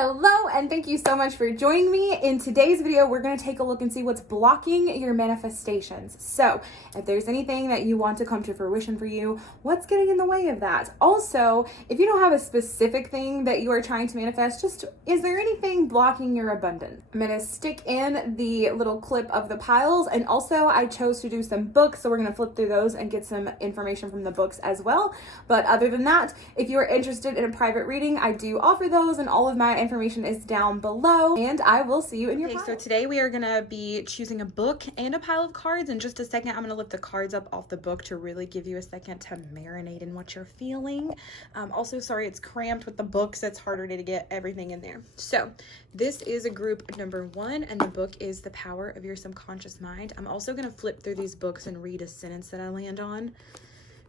Hello, and thank you so much for joining me. In today's video, we're going to take a look and see what's blocking your manifestations. So if there's anything that you want to come to fruition for you, what's getting in the way of that? Also, if you don't have a specific thing that you are trying to manifest, just is there anything blocking your abundance? I'm going to stick in the little clip of the piles, and also I chose to do some books, so we're going to flip through those and get some information from the books as well. But other than that, if you are interested in a private reading, I do offer those, and all of my information is down below, and I will see you in your pile. So today we are gonna be choosing a book and a pile of cards. In just a second, I'm gonna lift the cards up off the book to really give you a second to marinate in what you're feeling. Also, sorry, it's cramped with the books. It's harder to get everything in there. So this is a group number 1, and the book is The Power of Your Subconscious Mind. I'm also gonna flip through these books and read a sentence that I land on.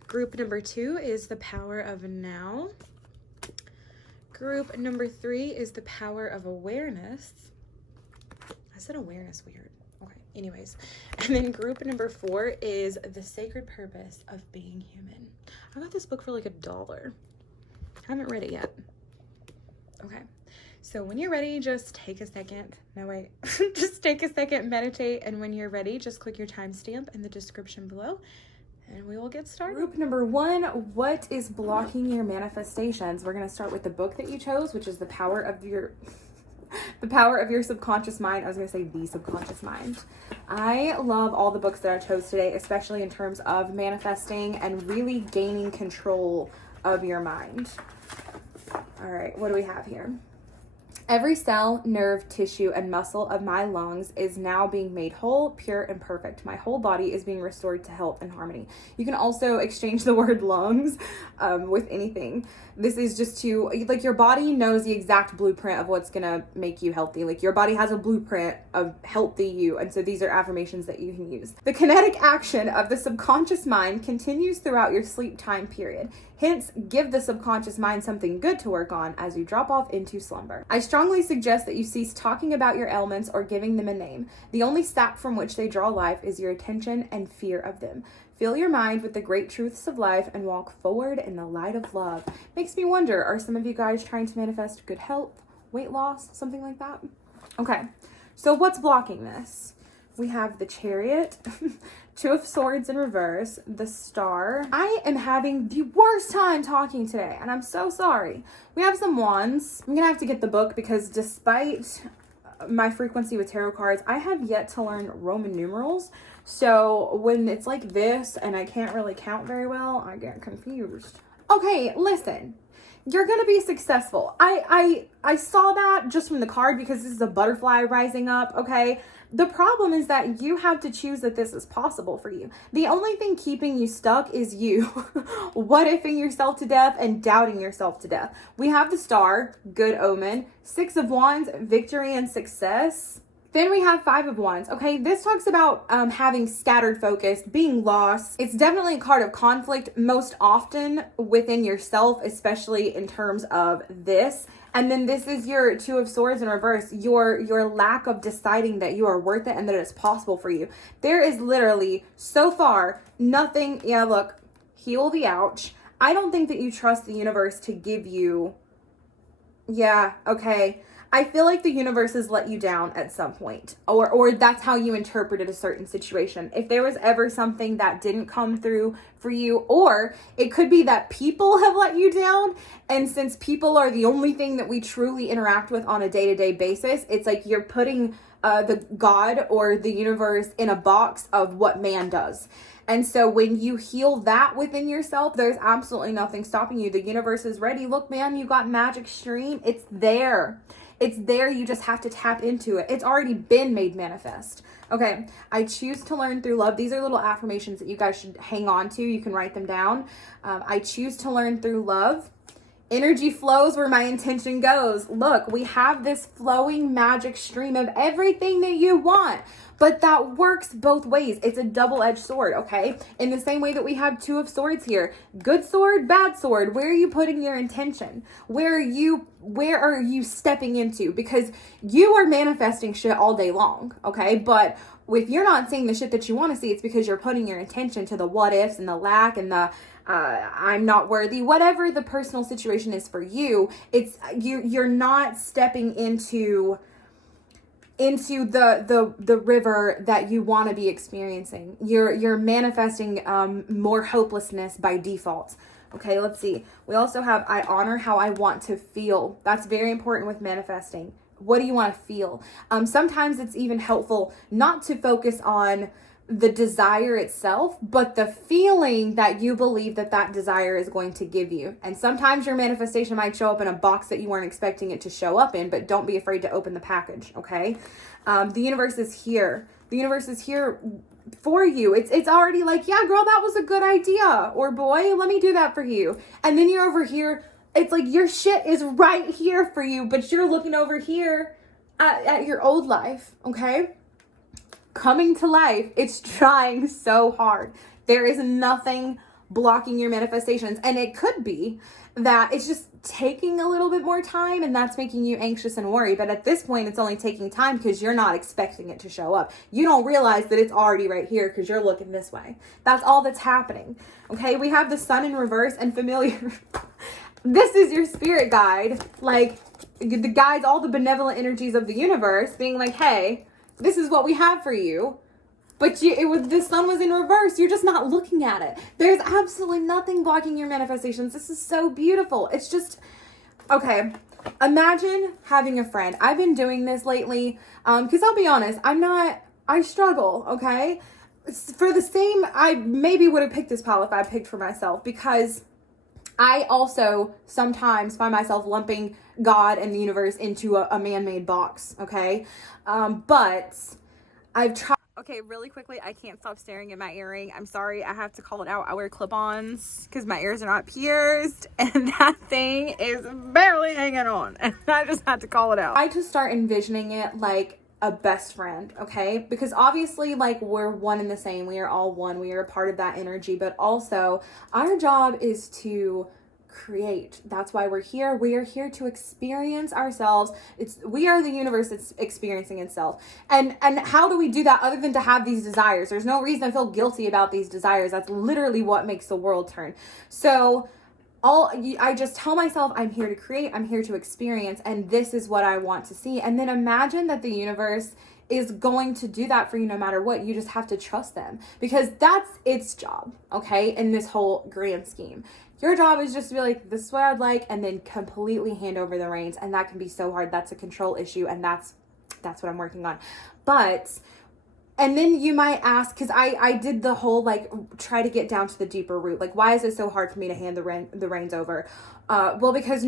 Group number 2 is The Power of Now. Group number 3 is The Power of Awareness. I said awareness weird. Okay, anyways. And then group number 4 is The Sacred Purpose of Being Human. I got this book for like $1. I haven't read it yet. Okay, so when you're ready, just take a second. No, wait. Just take a second, meditate, and when you're ready, just click your timestamp in the description below. And we will get started. Group number 1, what is blocking your manifestations? We're going to start with the book that you chose, which is The Power of Your Subconscious Mind. I was going to say The Subconscious Mind. I love all the books that I chose today, especially in terms of manifesting and really gaining control of your mind. All right, what do we have here? Every cell, nerve, tissue, and muscle of my lungs is now being made whole, pure, and perfect. My whole body is being restored to health and harmony. You can also exchange the word lungs with anything. This is just to, like, your body knows the exact blueprint of what's gonna make you healthy. Like, your body has a blueprint of healthy you, and so these are affirmations that you can use. The kinetic action of the subconscious mind continues throughout your sleep time period. Hence, give the subconscious mind something good to work on as you drop off into slumber. I strongly suggest that you cease talking about your ailments or giving them a name. The only sap from which they draw life is your attention and fear of them. Fill your mind with the great truths of life and walk forward in the light of love. Makes me wonder, are some of you guys trying to manifest good health, weight loss, something like that? Okay, so what's blocking this? We have the Chariot, 2 of Swords in reverse, the Star. I am having the worst time talking today, and I'm so sorry. We have some Wands. I'm gonna have to get the book because despite my frequency with tarot cards, I have yet to learn Roman numerals. So when it's like this and I can't really count very well, I get confused. Okay, listen. You're gonna be successful. I saw that just from the card because this is a butterfly rising up, okay? The problem is that you have to choose that this is possible for you. The only thing keeping you stuck is you what-ifing yourself to death and doubting yourself to death. We have the Star, good omen, 6 of Wands, victory and success. Then we have 5 of Wands. Okay, this talks about having scattered focus, being lost. It's definitely a card of conflict, most often within yourself, especially in terms of this. And then this is your 2 of Swords in reverse, your lack of deciding that you are worth it and that it's possible for you. There is literally, so far, nothing. Yeah, look, heal the ouch. I don't think that you trust the universe to give you, yeah, okay. I feel like the universe has let you down at some point, or that's how you interpreted a certain situation. If there was ever something that didn't come through for you, or it could be that people have let you down, and since people are the only thing that we truly interact with on a day-to-day basis, it's like you're putting the God or the universe in a box of what man does. And so when you heal that within yourself, there's absolutely nothing stopping you. The universe is ready. Look, man, you got magic stream. It's there. It's there. You just have to tap into it. It's already been made manifest. Okay. I choose to learn through love. These are little affirmations that you guys should hang on to. You can write them down. I choose to learn through love. Energy flows where my intention goes. Look, we have this flowing magic stream of everything that you want, but that works both ways. It's a double-edged sword, okay? In the same way that we have 2 of Swords here. Good sword, bad sword. Where are you putting your intention? Where are you stepping into? Because you are manifesting shit all day long, okay? But if you're not seeing the shit that you want to see, it's because you're putting your intention to the what ifs and the lack and the I'm not worthy, whatever the personal situation is for you. It's you're not stepping into the river that you want to be experiencing. You're manifesting more hopelessness by default. Okay, let's see. We also have, I honor how I want to feel. That's very important with manifesting. What do you want to feel? Sometimes it's even helpful not to focus on the desire itself, but the feeling that you believe that desire is going to give you. And sometimes your manifestation might show up in a box that you weren't expecting it to show up in, but don't be afraid to open the package, okay? The universe is here. The universe is here for you. It's already like, yeah, girl, that was a good idea. Or boy, let me do that for you. And then you're over here. It's like your shit is right here for you, but you're looking over here at your old life, okay? Coming to life, it's trying so hard. There is nothing blocking your manifestations. And it could be that it's just taking a little bit more time and that's making you anxious and worried. But at this point, it's only taking time because you're not expecting it to show up. You don't realize that it's already right here because you're looking this way. That's all that's happening. Okay, we have the sun in reverse and familiar. This is your spirit guide. Like the guides, all the benevolent energies of the universe being like, hey, this is what we have for you. But the sun was in reverse. You're just not looking at it. There's absolutely nothing blocking your manifestations. This is so beautiful. It's just, okay. Imagine having a friend. I've been doing this lately. Because I'll be honest, I struggle, okay? For the same, I maybe would have picked this pile if I picked for myself, because I also sometimes find myself lumping God and the universe into a man-made box, okay? But I've tried. Okay, really quickly, I can't stop staring at my earring. I'm sorry, I have to call it out. I wear clip-ons because my ears are not pierced, and that thing is barely hanging on. And I just had to call it out. I just start envisioning it like a best friend, okay? Because obviously, like, we're one and the same. We are all one. We are a part of that energy. But also, our job is to create. That's why we're here. We are here to experience ourselves. We are the universe that's experiencing itself. And how do we do that other than to have these desires? There's no reason to feel guilty about these desires. That's literally what makes the world turn. So I just tell myself, I'm here to create, I'm here to experience, and this is what I want to see. And then imagine that the universe is going to do that for you no matter what. You just have to trust them, because that's its job, okay, in this whole grand scheme. Your job is just to be like, this is what I'd like, and then completely hand over the reins. And that can be so hard. That's a control issue, and that's what I'm working on. And then you might ask, because I did the whole, like, try to get down to the deeper root. Like, why is it so hard for me to hand the reins over? Well, because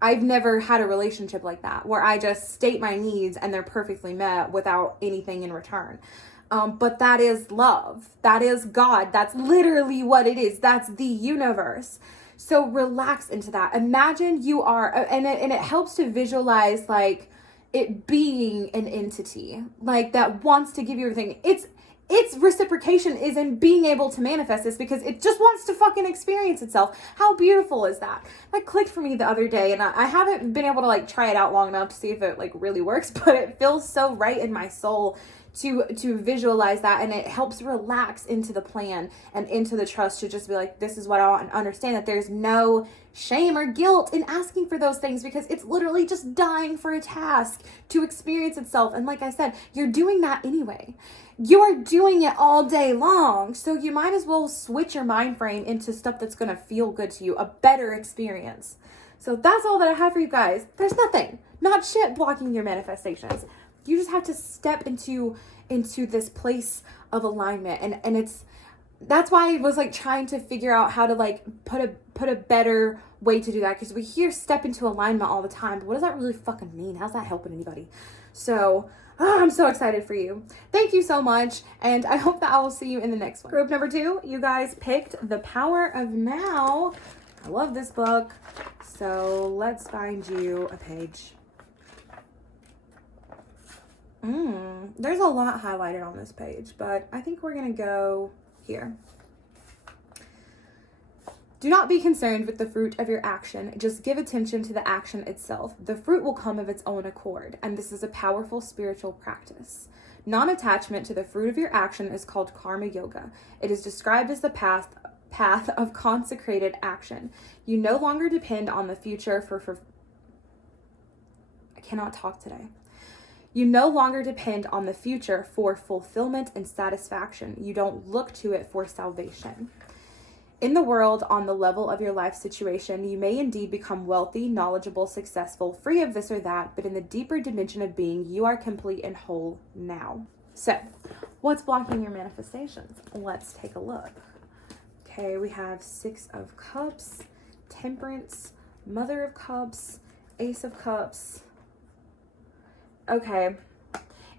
I've never had a relationship like that, where I just state my needs and they're perfectly met without anything in return. But that is love. That is God. That's literally what it is. That's the universe. So relax into that. Imagine you are, and it helps to visualize, like, it being an entity, like, that wants to give you everything. Its reciprocation is in being able to manifest this, because it just wants to fucking experience itself. How beautiful is that? That clicked for me the other day, and I haven't been able to, like, try it out long enough to see if it, like, really works, but it feels so right in my soul to visualize that, and it helps relax into the plan and into the trust to just be like, this is what I want, and understand that there's no shame or guilt in asking for those things, because it's literally just dying for a task to experience itself. And like I said, you're doing that anyway. You are doing it all day long, so you might as well switch your mind frame into stuff that's going to feel good to you, a better experience. So that's all that I have for you guys. There's nothing, not shit, blocking your manifestations. You just have to step into this place of alignment, and that's why I was, like, trying to figure out how to, like, put a better way to do that, because we hear step into alignment all the time, but what does that really fucking mean? How's that helping anybody? So I'm so excited for you. Thank you so much, and I hope that I will see you in the next one. Group number 2, you guys picked The Power of Now. I love this book, so let's find you a page. There's a lot highlighted on this page, but I think we're going to go here. Do not be concerned with the fruit of your action. Just give attention to the action itself. The fruit will come of its own accord, and this is a powerful spiritual practice. Non-attachment to the fruit of your action is called karma yoga. It is described as the path path of consecrated action. You no longer depend on the future for I cannot talk today. You no longer depend on the future for fulfillment and satisfaction. You don't look to it for salvation. In the world, on the level of your life situation, you may indeed become wealthy, knowledgeable, successful, free of this or that, but in the deeper dimension of being, you are complete and whole now. So, what's blocking your manifestations? Let's take a look. Okay, we have Six of Cups, Temperance, Mother of Cups, Ace of Cups. Okay,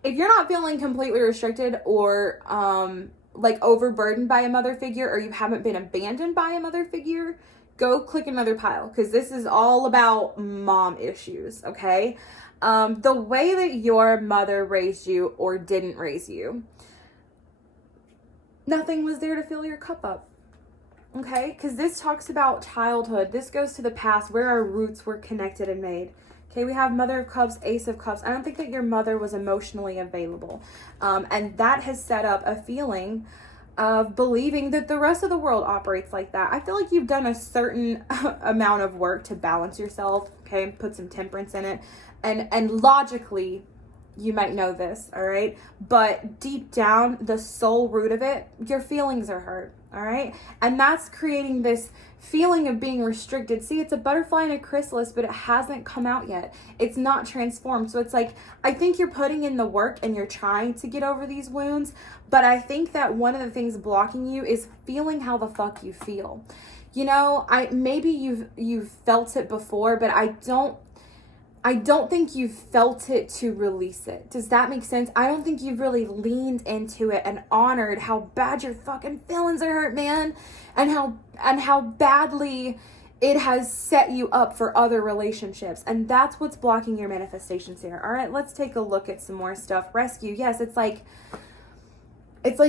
if you're not feeling completely restricted or like overburdened by a mother figure, or you haven't been abandoned by a mother figure, go click another pile, because this is all about mom issues, okay? The way that your mother raised you or didn't raise you, nothing was there to fill your cup up, okay? Because this talks about childhood. This goes to the past, where our roots were connected and made. Okay, we have Mother of Cups, Ace of Cups. I don't think that your mother was emotionally available. And that has set up a feeling of believing that the rest of the world operates like that. I feel like you've done a certain amount of work to balance yourself, okay, and put some temperance in it. And logically, you might know this, all right? But deep down, the soul root of it, your feelings are hurt, all right? And that's creating this feeling of being restricted. See, it's a butterfly in a chrysalis, but it hasn't come out yet. It's not transformed. So it's like, I think you're putting in the work and you're trying to get over these wounds, but I think that one of the things blocking you is feeling how the fuck you feel. You know, maybe you've felt it before, but I don't think you've felt it to release it. Does that make sense? I don't think you've really leaned into it and honored how bad your fucking feelings are hurt, man. And how badly it has set you up for other relationships. And that's what's blocking your manifestations here. All right, let's take a look at some more stuff. Rescue. Yes, it's like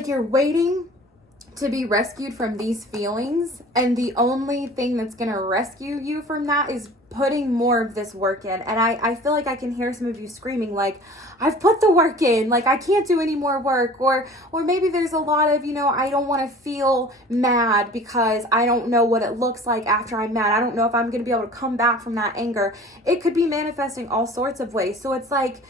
you're waiting to be rescued from these feelings, and the only thing that's going to rescue you from that is putting more of this work in. And I feel like I can hear some of you screaming like, I've put the work in, like I can't do any more work, or maybe there's a lot of, you know, I don't want to feel mad because I don't know what it looks like after I'm mad. I don't know if I'm going to be able to come back from that anger. It could be manifesting all sorts of ways. So it's like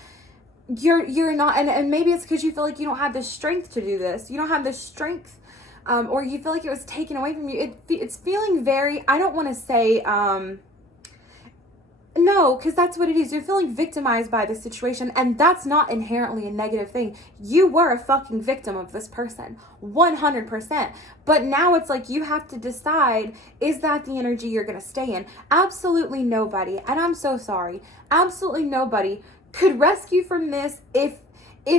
you're not, and maybe it's because you feel like you don't have the strength to do this. You don't have the strength, or you feel like it was taken away from you. It's feeling very, I don't want to say, no, because that's what it is. You're feeling victimized by the situation, and that's not inherently a negative thing. You were a fucking victim of this person, 100%. But now it's like you have to decide, is that the energy you're going to stay in? Absolutely nobody, and I'm so sorry, absolutely nobody could rescue from this if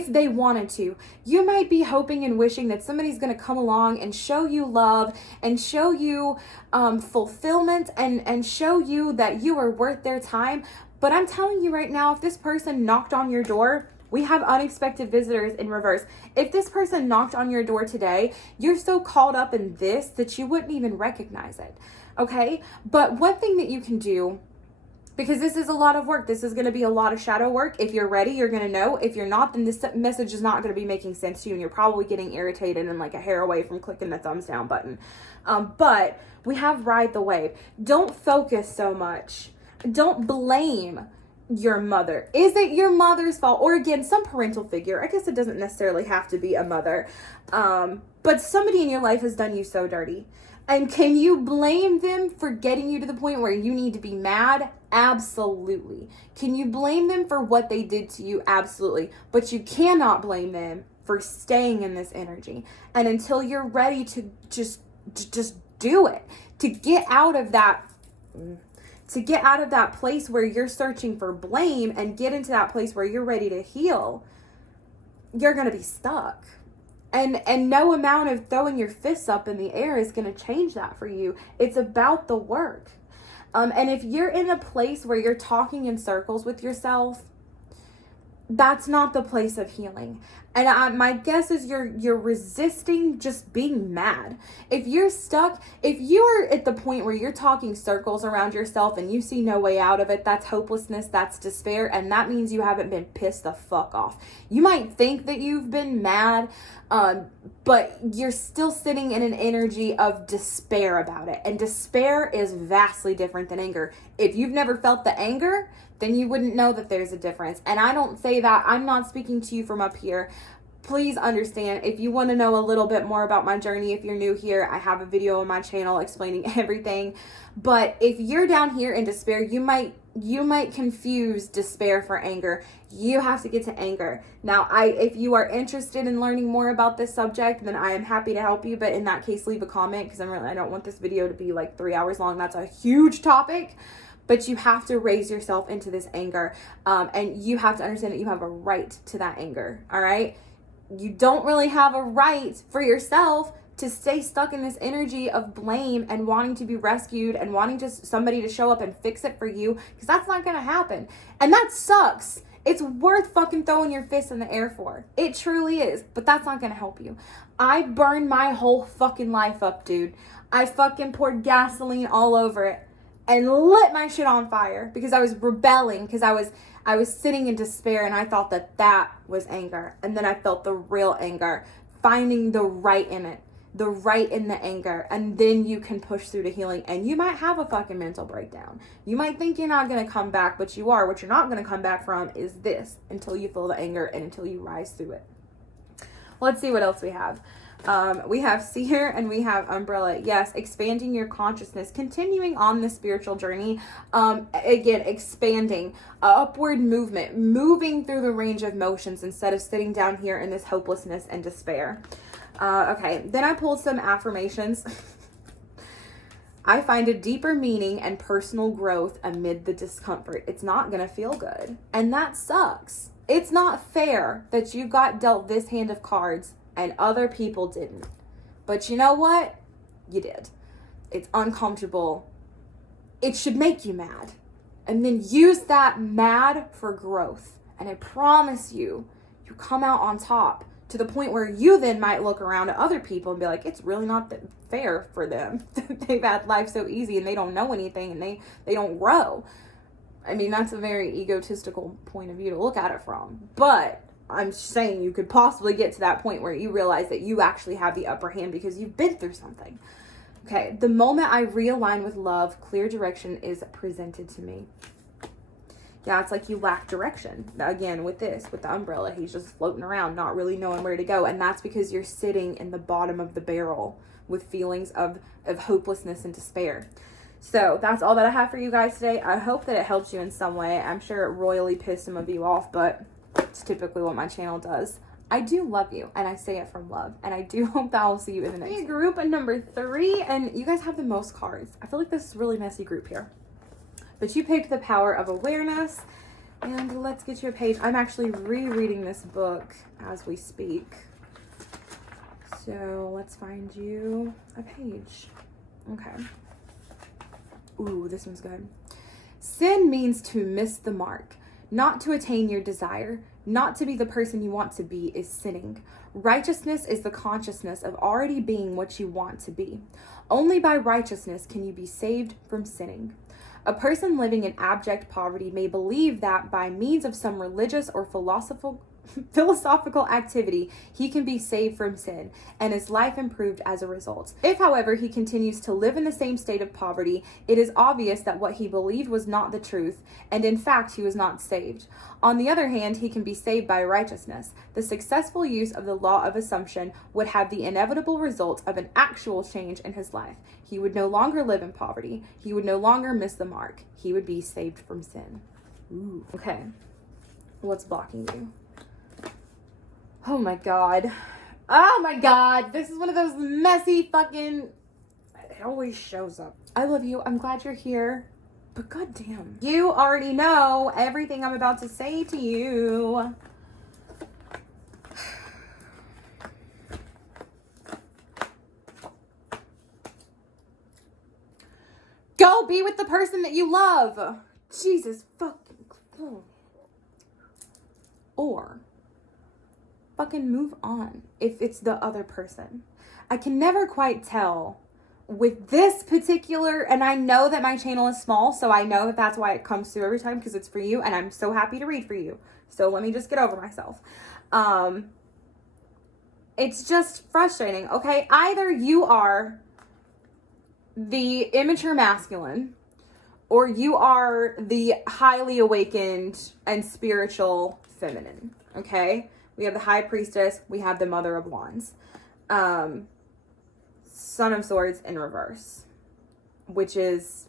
they wanted to. You might be hoping and wishing that somebody's going to come along and show you love and show you fulfillment and show you that you are worth their time. But I'm telling you right now, if this person knocked on your door, we have unexpected visitors in reverse. If this person knocked on your door today, you're so caught up in this that you wouldn't even recognize it. Okay? But one thing that you can do, because this is a lot of work. This is going to be a lot of shadow work. If you're ready, you're going to know. If you're not, then this message is not going to be making sense to you, and you're probably getting irritated and like a hair away from clicking the thumbs down button. But we have ride the wave. Don't focus so much. Don't blame your mother. Is it your mother's fault? Or again, some parental figure. I guess it doesn't necessarily have to be a mother. But somebody in your life has done you so dirty. And can you blame them for getting you to the point where you need to be mad? Absolutely. Can you blame them for what they did to you? Absolutely. But you cannot blame them for staying in this energy. And until you're ready to just do it, to get out of that place where you're searching for blame and get into that place where you're ready to heal, you're going to be stuck. And no amount of throwing your fists up in the air is going to change that for you. It's about the work. And if you're in a place where you're talking in circles with yourself, that's not the place of healing. And my guess is you're resisting just being mad. If you're stuck, if you are at the point where you're talking circles around yourself and you see no way out of it, that's hopelessness, that's despair, and that means you haven't been pissed the fuck off. You might think that you've been mad, but you're still sitting in an energy of despair about it. And despair is vastly different than anger. If you've never felt the anger, then you wouldn't know that there's a difference. And I don't say that, I'm not speaking to you from up here. Please understand, if you want to know a little bit more about my journey, if you're new here, I have a video on my channel explaining everything. But if you're down here in despair, you might confuse despair for anger. You have to get to anger. Now, if you are interested in learning more about this subject, then I am happy to help you. But in that case, leave a comment, because I don't want this video to be like 3 hours long. That's a huge topic. But you have to raise yourself into this anger. And you have to understand that you have a right to that anger. All right? You don't really have a right for yourself to stay stuck in this energy of blame and wanting to be rescued and wanting somebody to show up and fix it for you, because that's not going to happen. And that sucks. It's worth fucking throwing your fist in the air for. It truly is. But that's not going to help you. I burned my whole fucking life up, dude. I fucking poured gasoline all over it and lit my shit on fire because I was rebelling, because I was sitting in despair, and I thought that was anger. And then I felt the real anger, finding the right in it, the right in the anger. And then you can push through to healing, and you might have a fucking mental breakdown. You might think you're not going to come back, but you are. What you're not going to come back from is this, until you feel the anger and until you rise through it. Let's see what else we have. We have seer and we have umbrella. Yes, expanding your consciousness, continuing on the spiritual journey. Again, expanding, upward movement, moving through the range of motions instead of sitting down here in this hopelessness and despair. Okay, then I pulled some affirmations. I find a deeper meaning and personal growth amid the discomfort. It's not going to feel good. And that sucks. It's not fair that you got dealt this hand of cards and other people didn't. But you know what? You did. It's uncomfortable. It should make you mad. And then use that mad for growth. And I promise you, you come out on top, to the point where you then might look around at other people and be like, it's really not that fair for them. They've had life so easy and they don't know anything, and they don't grow. I mean, that's a very egotistical point of view to look at it from. But I'm saying you could possibly get to that point where you realize that you actually have the upper hand because you've been through something. Okay, the moment I realign with love, clear direction is presented to me. Yeah, it's like you lack direction. Again, with the umbrella, he's just floating around, not really knowing where to go. And that's because you're sitting in the bottom of the barrel with feelings of hopelessness and despair. So that's all that I have for you guys today. I hope that it helps you in some way. I'm sure it royally pissed some of you off, but it's typically what my channel does. I do love you, and I say it from love, and I do hope that I'll see you in the next group. And number 3, and you guys have the most cards. I feel like this is a really messy group here. But you picked the power of awareness, and let's get you a page. I'm actually rereading this book as we speak. So let's find you a page. Okay. Ooh, this one's good. Sin means to miss the mark, not to attain your desire, not to be the person you want to be is sinning. Righteousness is the consciousness of already being what you want to be. Only by righteousness can you be saved from sinning. A person living in abject poverty may believe that by means of some religious or philosophical activity, he can be saved from sin and his life improved as a result. If, however, he continues to live in the same state of poverty, it is obvious that what he believed was not the truth, and in fact, he was not saved. On the other hand, he can be saved by righteousness. The successful use of the law of assumption would have the inevitable result of an actual change in his life. He would no longer live in poverty. He would no longer miss the mark. He would be saved from sin. Ooh. Okay. What's blocking you? Oh my God. Oh my God. This is one of those messy fucking... It always shows up. I love you. I'm glad you're here. But goddamn. You already know everything I'm about to say to you. Go be with the person that you love. Jesus fucking... Or... fucking move on if it's the other person. I can never quite tell with this particular, and I know that my channel is small, so I know that that's why it comes through every time, because it's for you, and I'm so happy to read for you. So let me just get over myself. It's just frustrating, okay? Either you are the immature masculine, or you are the highly awakened and spiritual feminine, okay? We have the High Priestess, we have the Mother of Wands. Son of Swords in reverse, which is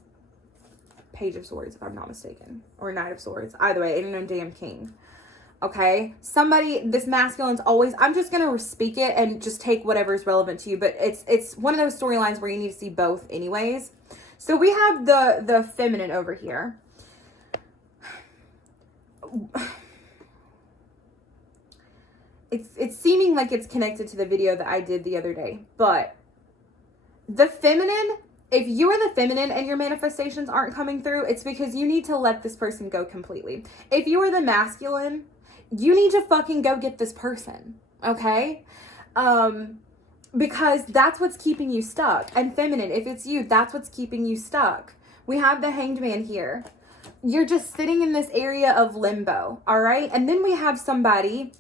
Page of Swords, if I'm not mistaken, or Knight of Swords. Either way, ain't no damn king. Okay, this masculine's always, I'm just gonna speak it and just take whatever is relevant to you, but it's one of those storylines where you need to see both anyways. So we have the feminine over here. It's seeming like it's connected to the video that I did the other day, but the feminine, if you are the feminine and your manifestations aren't coming through, it's because you need to let this person go completely. If you are the masculine, you need to fucking go get this person, okay? Because that's what's keeping you stuck. And feminine, if it's you, that's what's keeping you stuck. We have the Hanged Man here. You're just sitting in this area of limbo, all right? And then we have somebody,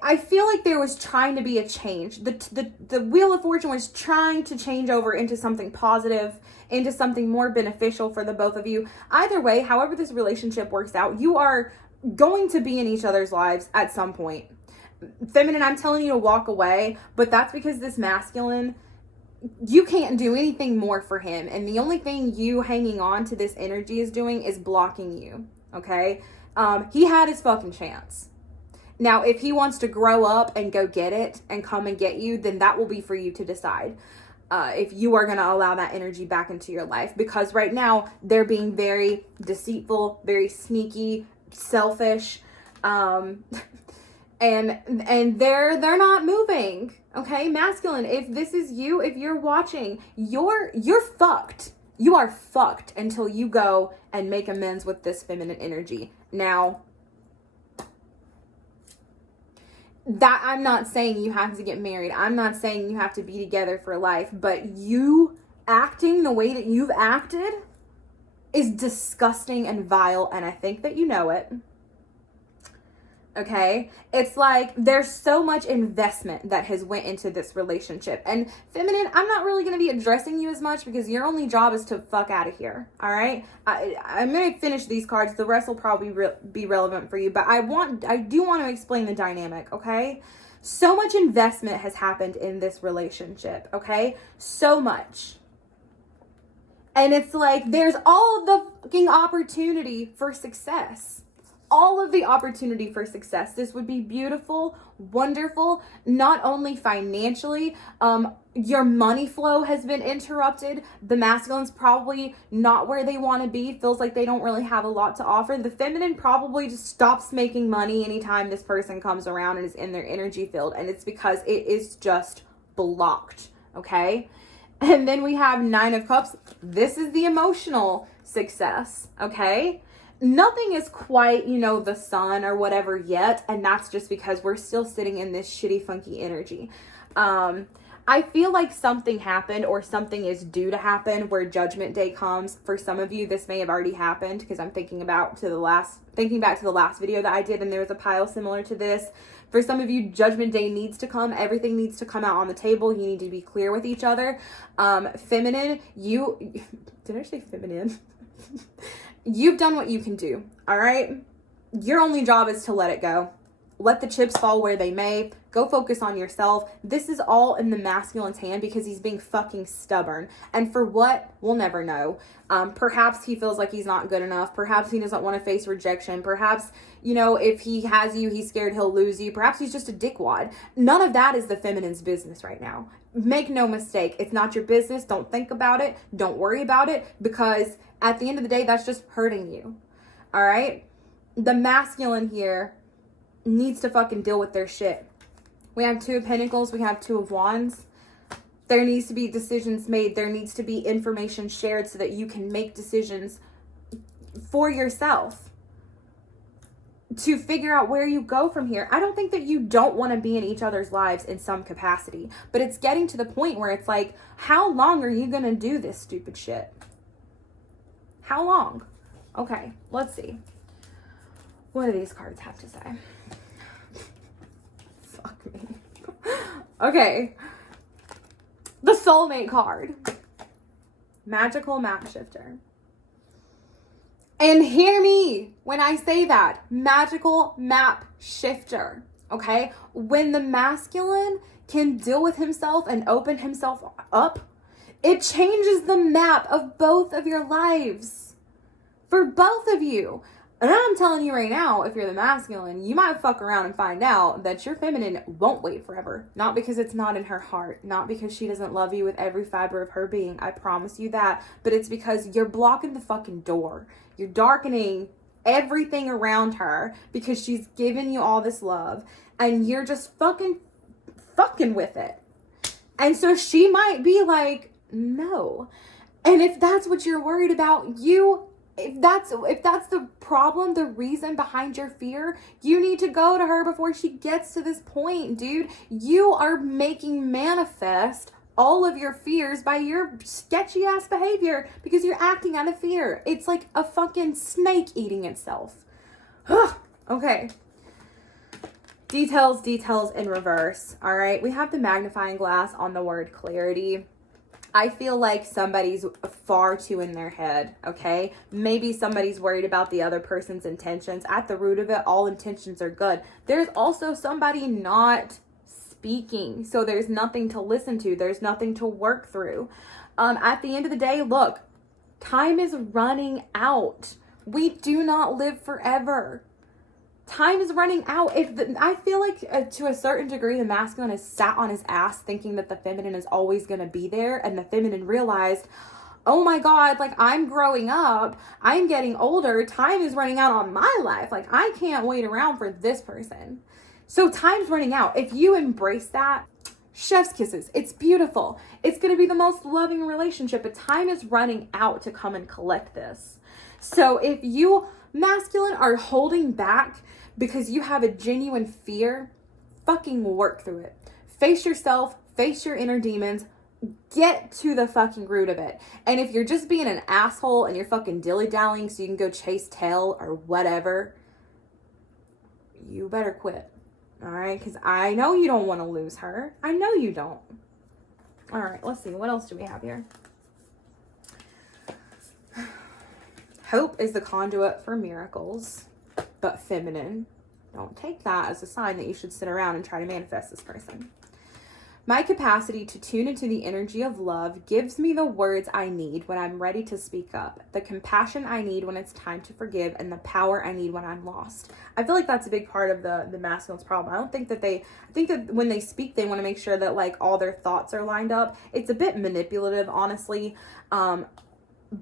I feel like there was trying to be a change. The Wheel of Fortune was trying to change over into something positive, into something more beneficial for the both of you. Either way, however this relationship works out, you are going to be in each other's lives at some point. Feminine, I'm telling you to walk away, but that's because this masculine, you can't do anything more for him. And the only thing you hanging on to this energy is doing is blocking you, okay? He had his fucking chance. Now, if he wants to grow up and go get it and come and get you, then that will be for you to decide if you are going to allow that energy back into your life. Because right now, they're being very deceitful, very sneaky, selfish, and they're not moving, okay? Masculine, if this is you, if you're watching, you're fucked. You are fucked until you go and make amends with this feminine energy. Now, that I'm not saying you have to get married. I'm not saying you have to be together for life, but you acting the way that you've acted is disgusting and vile, and I think that you know it. Okay? It's like there's so much investment that has went into this relationship. And feminine, I'm not really going to be addressing you as much because your only job is to fuck out of here. All right? I'm going to finish these cards. The rest will probably be relevant for you. But I do want to explain the dynamic, okay? So much investment has happened in this relationship, okay? So much. And it's like there's all of the fucking opportunity for success. All of the opportunity for success. This would be beautiful, wonderful, not only financially, your money flow has been interrupted. The masculine's probably not where they want to be, feels like they don't really have a lot to offer. The feminine probably just stops making money anytime this person comes around and is in their energy field, and it's because it is just blocked, okay? And then we have Nine of Cups. This is the emotional success, okay? Nothing is quite, the sun or whatever yet, and that's just because we're still sitting in this shitty, funky energy. I feel like something happened or something is due to happen where Judgment Day comes. For some of you, this may have already happened because I'm thinking back to the last video that I did, and there was a pile similar to this. For some of you, Judgment Day needs to come. Everything needs to come out on the table. You need to be clear with each other. Feminine, did I say feminine? You've done what you can do, all right? Your only job is to let it go. Let the chips fall where they may. Go focus on yourself. This is all in the masculine's hand because he's being fucking stubborn. And for what? We'll never know. Perhaps he feels like he's not good enough. Perhaps he doesn't want to face rejection. Perhaps, if he has you, he's scared he'll lose you. Perhaps he's just a dickwad. None of that is the feminine's business right now. Make no mistake. It's not your business. Don't think about it. Don't worry about it, because at the end of the day, that's just hurting you. All right? The masculine here needs to fucking deal with their shit. We have Two of Pentacles. We have Two of Wands. There needs to be decisions made. There needs to be information shared so that you can make decisions for yourself. to figure out where you go from here. I don't think that you don't want to be in each other's lives in some capacity, but it's getting to the point where it's like, how long are you going to do this stupid shit? How long? Okay, let's see. What do these cards have to say? Fuck me. Okay. The soulmate card. Magical map shifter. And hear me when I say that. Magical map shifter. Okay? When the masculine can deal with himself and open himself up, it changes the map of both of your lives. For both of you. And I'm telling you right now, if you're the masculine, you might fuck around and find out that your feminine won't wait forever. Not because it's not in her heart. Not because she doesn't love you with every fiber of her being. I promise you that. But it's because you're blocking the fucking door. You're darkening everything around her because she's given you all this love. And you're just fucking with it. And so she might be like, no. And if that's what you're worried about, if that's the problem, the reason behind your fear, you need to go to her before she gets to this point, dude. You are making manifest all of your fears by your sketchy ass behavior because you're acting out of fear. It's like a fucking snake eating itself. Okay. Details in reverse. All right. We have the magnifying glass on the word clarity. I feel like somebody's far too in their head, okay? Maybe somebody's worried about the other person's intentions. At the root of it, all intentions are good. There's also somebody not speaking, so there's nothing to listen to. There's nothing to work through. At the end of the day, look, time is running out. We do not live forever. Time is running out. I feel like to a certain degree, the masculine has sat on his ass thinking that the feminine is always going to be there. And the feminine realized, oh my God, like I'm growing up. I'm getting older. Time is running out on my life. Like I can't wait around for this person. So time's running out. If you embrace that, chef's kisses. It's beautiful. It's going to be the most loving relationship. But time is running out to come and collect this. So if you masculine are holding back because you have a genuine fear, fucking work through it. Face yourself, face your inner demons, get to the fucking root of it. And if you're just being an asshole and you're fucking dilly-dallying so you can go chase tail or whatever, you better quit. All right? Because I know you don't want to lose her. I know you don't. All right, let's see. What else do we have here? Hope is the conduit for miracles, but feminine. Don't take that as a sign that you should sit around and try to manifest this person. My capacity to tune into the energy of love gives me the words I need when I'm ready to speak up, the compassion I need when it's time to forgive, and the power I need when I'm lost. I feel like that's a big part of the masculine's problem. I think that when they speak, they want to make sure that like all their thoughts are lined up. It's a bit manipulative, honestly.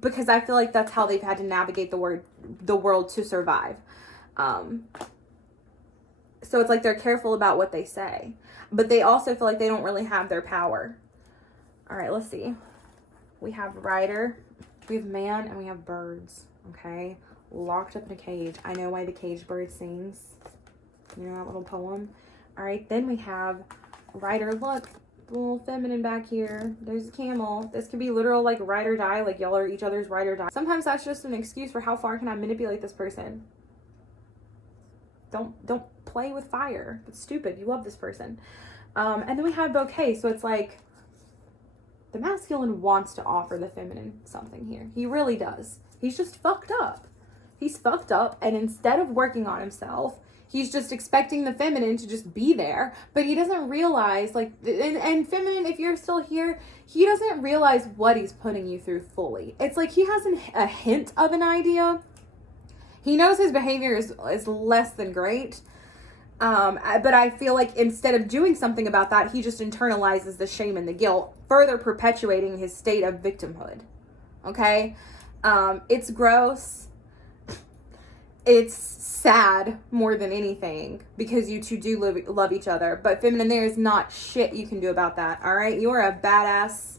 Because I feel like that's how they've had to navigate the world to survive. So it's like they're careful about what they say, but they also feel like they don't really have their power. All right, let's see. We have rider, we have man, and we have birds. Okay, locked up in a cage. I know why the cage bird sings. You know that little poem. All right, then we have rider. Look. Little feminine back here. There's a camel. This could be literal like ride or die, like y'all are each other's ride or die. Sometimes that's just an excuse for how far can I manipulate this person. Don't play with fire. It's stupid. You love this person. And then we have bouquet. So it's like the masculine wants to offer the feminine something here. He really does. He's just fucked up. He's fucked up, and instead of working on himself, he's just expecting the feminine to just be there, but he doesn't realize, like, and feminine, if you're still here, he doesn't realize what he's putting you through fully. It's like he has a hint of an idea. He knows his behavior is less than great, but I feel like instead of doing something about that, he just internalizes the shame and the guilt, further perpetuating his state of victimhood. Okay? It's gross. It's sad more than anything because you two do love each other. But feminine, there is not shit you can do about that. All right? You are a badass.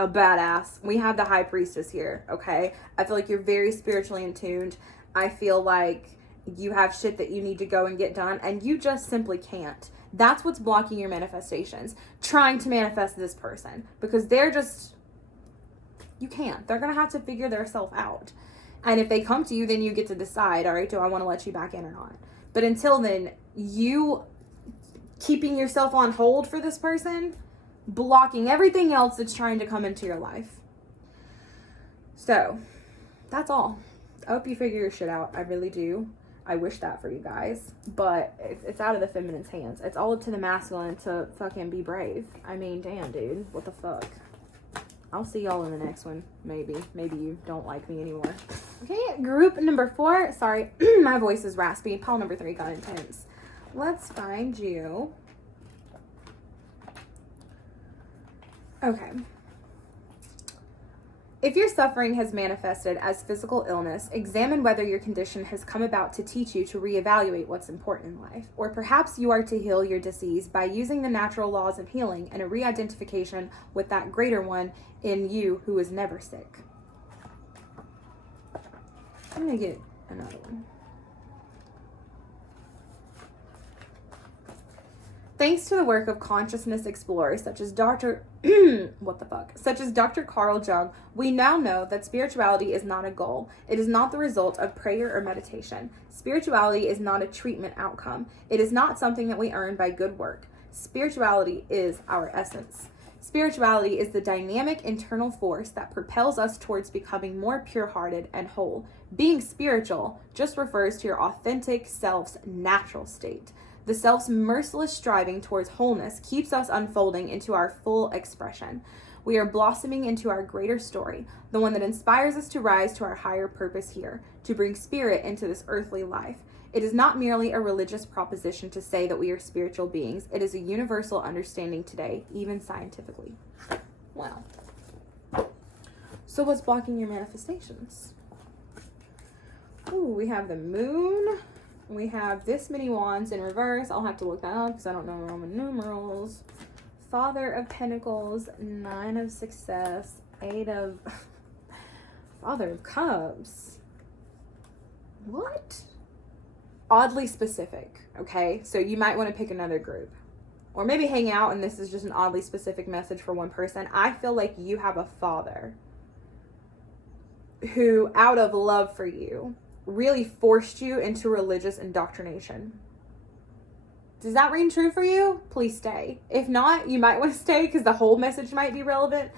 A badass. We have the high priestess here. Okay? I feel like you're very spiritually in tuned. I feel like you have shit that you need to go and get done, and you just simply can't. That's what's blocking your manifestations. Trying to manifest this person, because you can't. They're going to have to figure themselves out. And if they come to you, then you get to decide, all right, do I want to let you back in or not? But until then, you keeping yourself on hold for this person, blocking everything else that's trying to come into your life. So, that's all. I hope you figure your shit out. I really do. I wish that for you guys. But it's out of the feminine's hands. It's all up to the masculine to fucking be brave. I mean, damn, dude. What the fuck? I'll see y'all in the next one. Maybe. Maybe you don't like me anymore. Okay, group number 4. Sorry, my voice is raspy. Pile number 3 got intense. Let's find you. Okay. If your suffering has manifested as physical illness, examine whether your condition has come about to teach you to reevaluate what's important in life. Or perhaps you are to heal your disease by using the natural laws of healing and a re-identification with that greater one in you who is never sick. I'm going to get another one. Thanks to the work of consciousness explorers such as Dr. Carl Jung, we now know that spirituality is not a goal. It is not the result of prayer or meditation. Spirituality is not a treatment outcome. It is not something that we earn by good work. Spirituality is our essence. Spirituality is the dynamic internal force that propels us towards becoming more pure-hearted and whole. Being spiritual just refers to your authentic self's natural state. The self's merciless striving towards wholeness keeps us unfolding into our full expression. We are blossoming into our greater story, the one that inspires us to rise to our higher purpose here, to bring spirit into this earthly life. It is not merely a religious proposition to say that we are spiritual beings. It is a universal understanding today, even scientifically. Wow. So what's blocking your manifestations? Ooh, we have the moon. We have this many wands in reverse. I'll have to look that up because I don't know Roman numerals. Father of Pentacles, 9 of Success, 8 of... Father of Cups. What? Oddly specific, okay? So you might want to pick another group. Or maybe hang out and this is just an oddly specific message for one person. I feel like you have a father who, out of love for you, really forced you into religious indoctrination. Does that ring true for you? Please stay. If not, you might want to stay because the whole message might be relevant.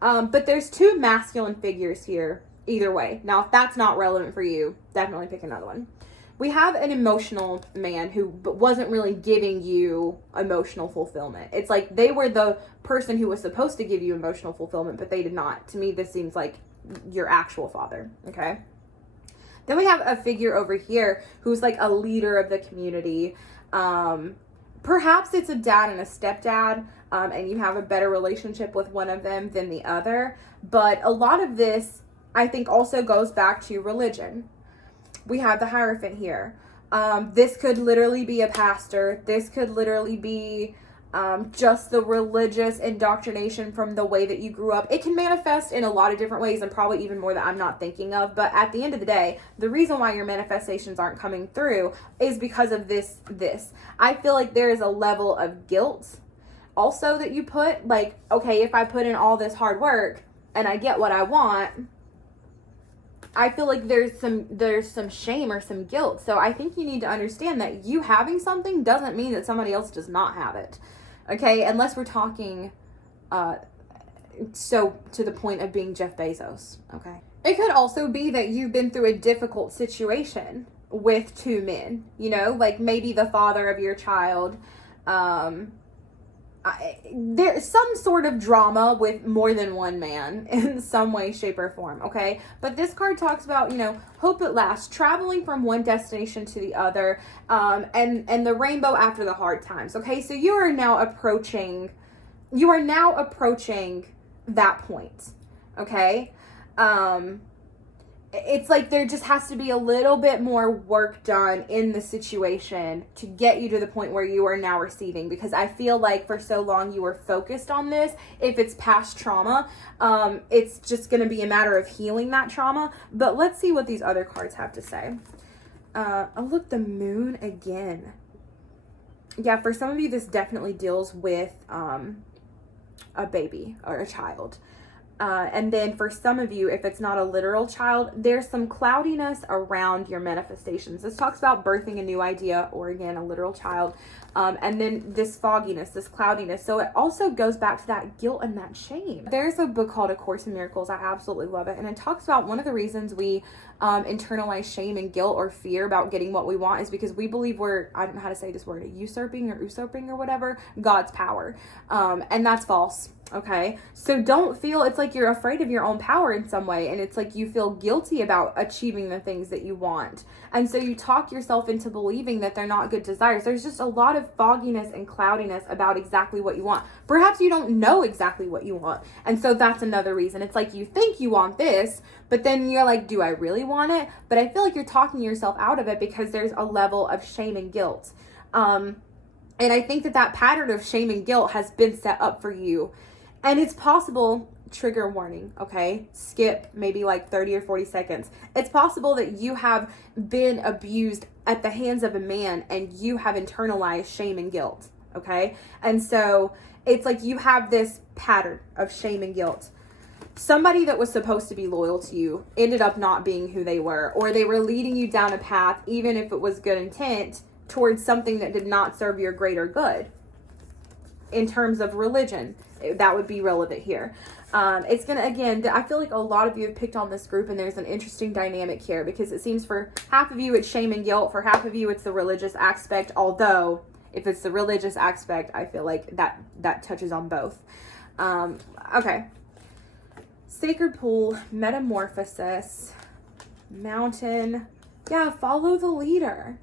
But there's 2 masculine figures here either way. Now, if that's not relevant for you, definitely pick another one. We have an emotional man who wasn't really giving you emotional fulfillment. It's like they were the person who was supposed to give you emotional fulfillment, but they did not. To me, this seems like your actual father, okay? Then we have a figure over here who's like a leader of the community. Perhaps it's a dad and a stepdad, and you have a better relationship with one of them than the other. But a lot of this, I think, also goes back to religion. We have the Hierophant here. This could literally be a pastor. This could literally be just the religious indoctrination from the way that you grew up. It can manifest in a lot of different ways and probably even more that I'm not thinking of. But at the end of the day, the reason why your manifestations aren't coming through is because of this. I feel like there is a level of guilt also that you put, like, okay, if I put in all this hard work and I get what I want, I feel like there's some shame or some guilt. So I think you need to understand that you having something doesn't mean that somebody else does not have it. Okay, unless we're talking so to the point of being Jeff Bezos, okay? It could also be that you've been through a difficult situation with 2 men, you know, like maybe the father of your child. There's some sort of drama with more than one man in some way, shape, or form, okay? But this card talks about, you know, hope at last, traveling from one destination to the other, and the rainbow after the hard times, okay? So you are now approaching that point, okay? It's like there just has to be a little bit more work done in the situation to get you to the point where you are now receiving, because I feel like for so long you were focused on this. If it's past trauma, it's just going to be a matter of healing that trauma. But let's see what these other cards have to say. Oh, look, the moon again. Yeah, for some of you, this definitely deals with a baby or a child. And then for some of you, if it's not a literal child, there's some cloudiness around your manifestations. This talks about birthing a new idea or, again, a literal child. And then this fogginess, this cloudiness. So it also goes back to that guilt and that shame. There's a book called A Course in Miracles. I absolutely love it. And it talks about one of the reasons we internalize shame and guilt or fear about getting what we want is because we believe we're, I don't know how to say this word, usurping or whatever, God's power. And that's false. Okay, so don't feel it's like you're afraid of your own power in some way, and it's like you feel guilty about achieving the things that you want, and so you talk yourself into believing that they're not good desires. There's just a lot of fogginess and cloudiness about exactly what you want. Perhaps you don't know exactly what you want, and so that's another reason. It's like you think you want this, but then you're like, do I really want it? But I feel like you're talking yourself out of it because there's a level of shame and guilt. And I think that pattern of shame and guilt has been set up for you. And it's possible, trigger warning, okay? Skip maybe like 30 or 40 seconds. It's possible that you have been abused at the hands of a man and you have internalized shame and guilt, okay? And so it's like you have this pattern of shame and guilt. Somebody that was supposed to be loyal to you ended up not being who they were, or they were leading you down a path, even if it was good intent, towards something that did not serve your greater good. In terms of religion, that would be relevant here. It's going to, again, I feel like a lot of you have picked on this group, and there's an interesting dynamic here because it seems for half of you it's shame and guilt, for half of you it's the religious aspect, although if it's the religious aspect, I feel like that touches on both. Okay. Sacred pool, metamorphosis, mountain. Yeah, follow the leader.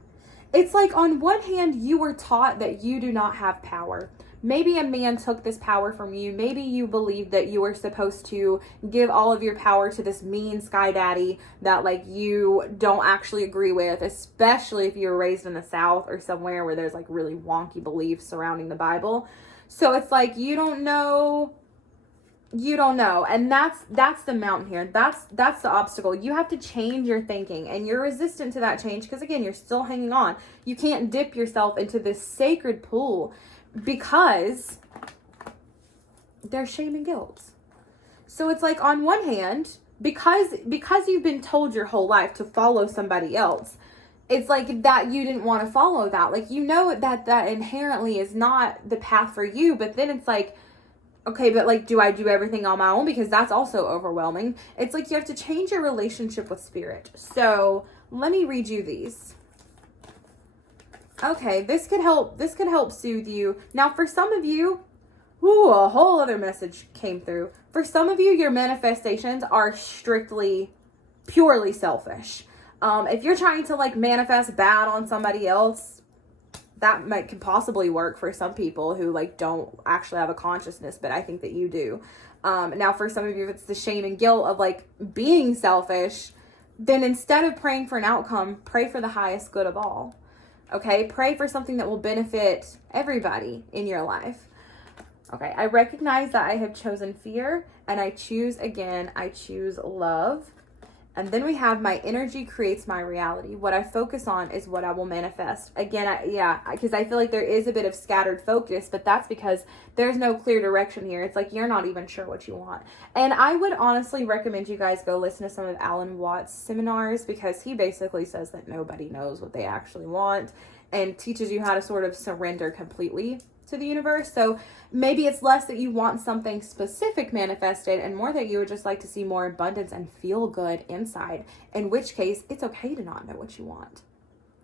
It's like on one hand, you were taught that you do not have power. Maybe a man took this power from you. Maybe you believe that you were supposed to give all of your power to this mean sky daddy that like you don't actually agree with, especially if you were raised in the South or somewhere where there's like really wonky beliefs surrounding the Bible. So it's like you don't know. And that's the mountain here. That's the obstacle. You have to change your thinking, and you're resistant to that change because again, you're still hanging on. You can't dip yourself into this sacred pool because there's shame and guilt. So it's like on one hand, because you've been told your whole life to follow somebody else, it's like that you didn't want to follow that. Like, you know that inherently is not the path for you, but then it's like, okay, but like, do I do everything on my own? Because that's also overwhelming. It's like you have to change your relationship with spirit. So let me read you these. Okay, this could help soothe you. Now, for some of you, a whole other message came through. For some of you, your manifestations are purely selfish. If you're trying to like manifest bad on somebody else, that could possibly work for some people who like don't actually have a consciousness, but I think that you do. Now, for some of you, if it's the shame and guilt of like being selfish, then instead of praying for an outcome, pray for the highest good of all. Okay, pray for something that will benefit everybody in your life. Okay, I recognize that I have chosen fear, and I choose love. And then we have my energy creates my reality. What I focus on is what I will manifest. Again, because I feel like there is a bit of scattered focus, but that's because there's no clear direction here. It's like you're not even sure what you want. And I would honestly recommend you guys go listen to some of Alan Watts' seminars, because he basically says that nobody knows what they actually want and teaches you how to sort of surrender completely to the universe. So maybe it's less that you want something specific manifested and more that you would just like to see more abundance and feel good inside, in which case it's okay to not know what you want.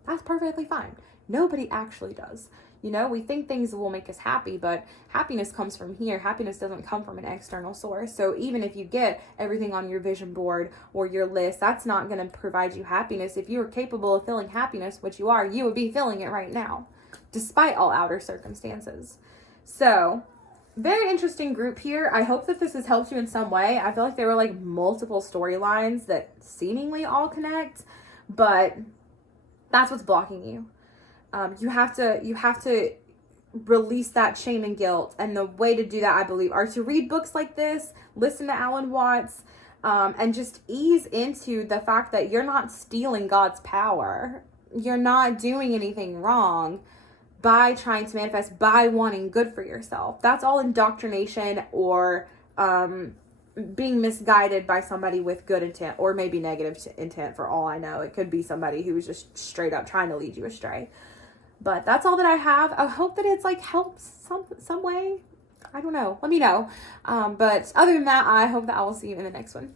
That's perfectly fine. Nobody actually does. You know, we think things will make us happy, but happiness comes from here. Happiness doesn't come from an external source. So even if you get everything on your vision board or your list, that's not going to provide you happiness. If you were capable of feeling happiness, which you are, you would be feeling it right now, despite all outer circumstances. So, very interesting group here. I hope that this has helped you in some way. I feel like there were like multiple storylines that seemingly all connect, but that's what's blocking you. You have to release that shame and guilt. And the way to do that, I believe, are to read books like this, listen to Alan Watts, and just ease into the fact that you're not stealing God's power. you're not doing anything wrong by trying to manifest, by wanting good for yourself. That's all indoctrination or being misguided by somebody with good intent, or maybe negative intent, for all I know. It could be somebody who was just straight up trying to lead you astray. But that's all that I have. I hope that it's like helps some way. I don't know. Let me know. But other than that, I hope that I will see you in the next one.